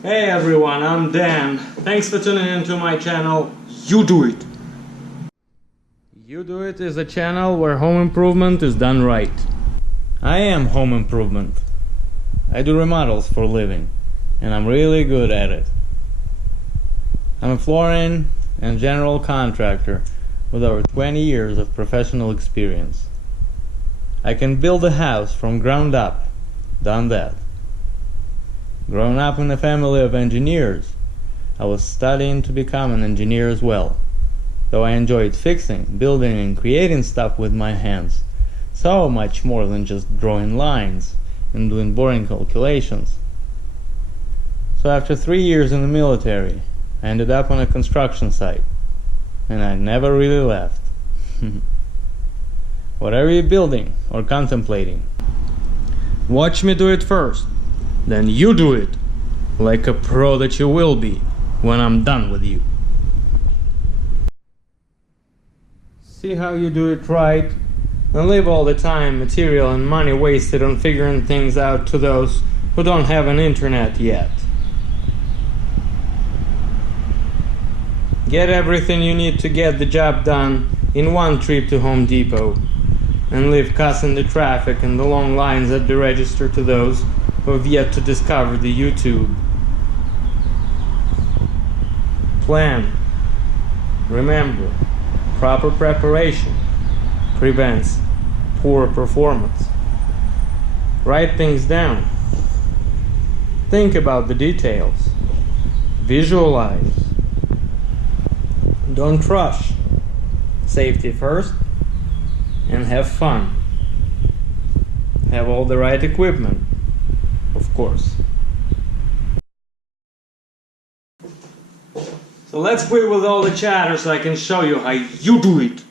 Hey everyone, I'm Dan. Thanks for tuning into my channel, YouDoIt. YouDoIt is a channel where home improvement is done right. I am home improvement. I do remodels for a living, and I'm really good at it. I'm a flooring and general contractor with over 20 years of professional experience. I can build a house from ground up. Done that. Growing up in a family of engineers, I was studying to become an engineer as well. Though I enjoyed fixing, building and creating stuff with my hands, so much more than just drawing lines and doing boring calculations. So after 3 years in the military, I ended up on a construction site, and I never really left. Whatever you're building or contemplating, watch me do it first, then you do it, like a pro that you will be when I'm done with you. See how you do it right, and leave all the time, material and money wasted on figuring things out to those who don't have an internet yet. Get everything you need to get the job done in one trip to Home Depot, and leave cussing the traffic and the long lines at the register to those who have yet to discover the YouTube. Plan. Remember, proper preparation prevents poor performance. Write things down. Think about the details. Visualize. Don't rush. Safety first, and have fun. Have all the right equipment, of course. So let's quit with all the chatter so I can show you how you do it.